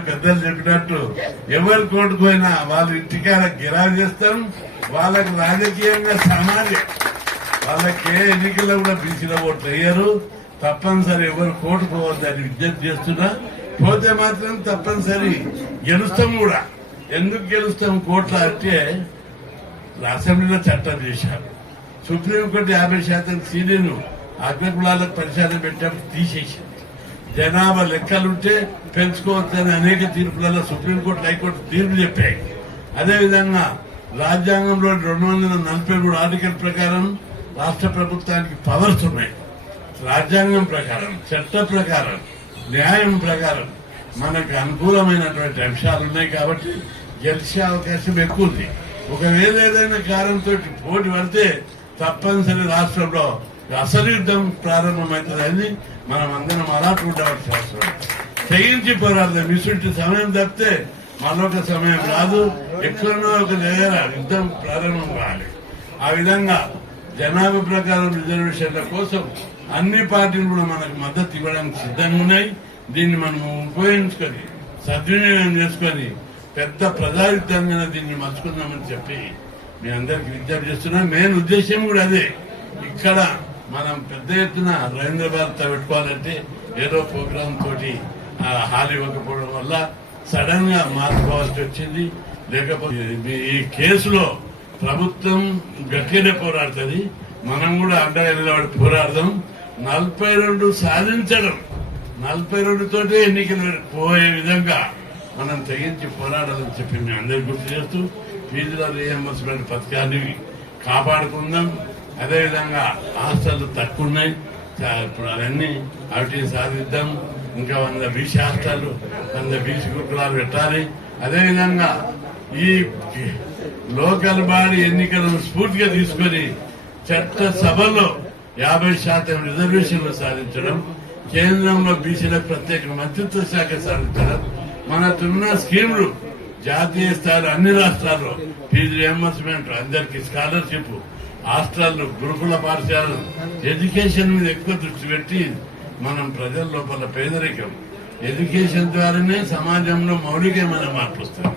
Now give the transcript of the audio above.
పెద్దలు చెప్పినట్టు ఎవరు కోటుకోయినా వాళ్ళ ఇంటికాడ గిరా చేస్తాం వాళ్ళకి రాజకీయంగా సమాజం వాళ్ళకి ఏ ఎన్నికల్లో కూడా బీసీలో ఓట్లు వేయరు. తప్పనిసరి ఎవరు కోటుకోవద్దని విజ్ఞప్తి చేస్తున్నా. పోతే మాత్రం తప్పనిసరి గెలుస్తాం కూడా. ఎందుకు గెలుస్తాం? కోట్ల అంటే అసెంబ్లీలో చట్టం చేశారు. సుప్రీంకోర్టు యాభై శాతం సీడీను అగ్రకులాలకు పరిశాతం పెట్టినప్పుడు తీసేశారు. జనాభా లెక్కలుంటే పెంచుకోవచ్చని అనేక తీర్పులలో సుప్రీంకోర్టు హైకోర్టు తీర్పు చెప్పాయి. అదేవిధంగా రాజ్యాంగంలో రెండు వందల నలభై మూడు ఆర్టికల్ ప్రకారం రాష్ట్ర ప్రభుత్వానికి పవర్స్ ఉన్నాయి. రాజ్యాంగం ప్రకారం చట్ట ప్రకారం న్యాయం ప్రకారం మనకు అనుకూలమైనటువంటి అంశాలు ఉన్నాయి కాబట్టి గెలిచే అవకాశం ఎక్కువ ఉంది. ఒకవేళ ఏదైనా కారణంతో పోటీ పడితే తప్పనిసరి రాష్ట్రంలో అసలు యుద్ధం ప్రారంభమవుతుందని మనం అందరం అలా ఉండవలసిన అవసరం తెగించి పోరాడదాం ఇటువంటి సమయం తప్పితే మరొక సమయం రాదు ఎక్కడనో ఒక దగ్గర యుద్ధం ప్రారంభం కావాలి ఆ విధంగా జనాభా ప్రకారం రిజర్వేషన్ల కోసం అన్ని పార్టీలు కూడా మనకు మద్దతు ఇవ్వడానికి సిద్ధంగా ఉన్నాయి. దీన్ని మనం ఉపయోగించుకొని సద్వినియోగం చేసుకొని పెద్ద ప్రజాయుద్ధంగా దీన్ని మలుచుకుందామని చెప్పి మీ అందరికి విజ్ఞప్తి చేస్తున్నా మెయిన్ ఉద్దేశం కూడా అదే. ఇక్కడ మనం పెద్ద ఎత్తున రవీంద్ర భారత్ పెట్టుకోవాలంటే ఏదో ప్రోగ్రామ్ తోటి హాల్ ఇవ్వకపోవడం వల్ల సడన్గా మార్చుకోవాల్సి వచ్చింది. లేకపోతే ఈ కేసులో ప్రభుత్వం గట్టిగానే పోరాడుతుంది. మనం కూడా అండగా నిలబడి పోరాడదాం. నలభై రెండు సాధించడం నలభై రెండు తోటే ఎన్నికలు పోయే విధంగా మనం తెగించి పోరాడాలని చెప్పి మేము అందరికి గుర్తు చేస్తూ ఫీజుల రీఎంబర్స్మెంట్ పథకాన్ని కాపాడుకుందాం. అదేవిధంగా హాస్టల్ తక్కువ ఉన్నాయి ఇప్పుడు అవన్నీ అవిటి సాధిద్దాం. ఇంకా వంద బీసీ హాస్టల్ వంద బీసీ గురుకులాలు పెట్టాలి. అదేవిధంగా ఈ లోకల్ బాడీ ఎన్నికలను స్ఫూర్తిగా తీసుకొని చట్ట సభలో యాభై శాతం రిజర్వేషన్లు సాధించడం కేంద్రంలో బీసీలకు ప్రత్యేక మంత్రిత్వ శాఖ సాధించడం మనకున్న స్కీములు జాతీయ స్థాయిలో అన్ని రాష్ట్రాల్లో ఫీజు రియంబర్స్మెంట్ అందరికీ స్కాలర్షిప్ హాస్టళ్ళు గురుకుల పాఠశాలలు ఎడ్యుకేషన్ మీద ఎక్కువ దృష్టి పెట్టి మనం ప్రజల లోపల పేదరికం. ఎడ్యుకేషన్ ద్వారానే సమాజంలో మౌలికమైన మార్పు వస్తుంది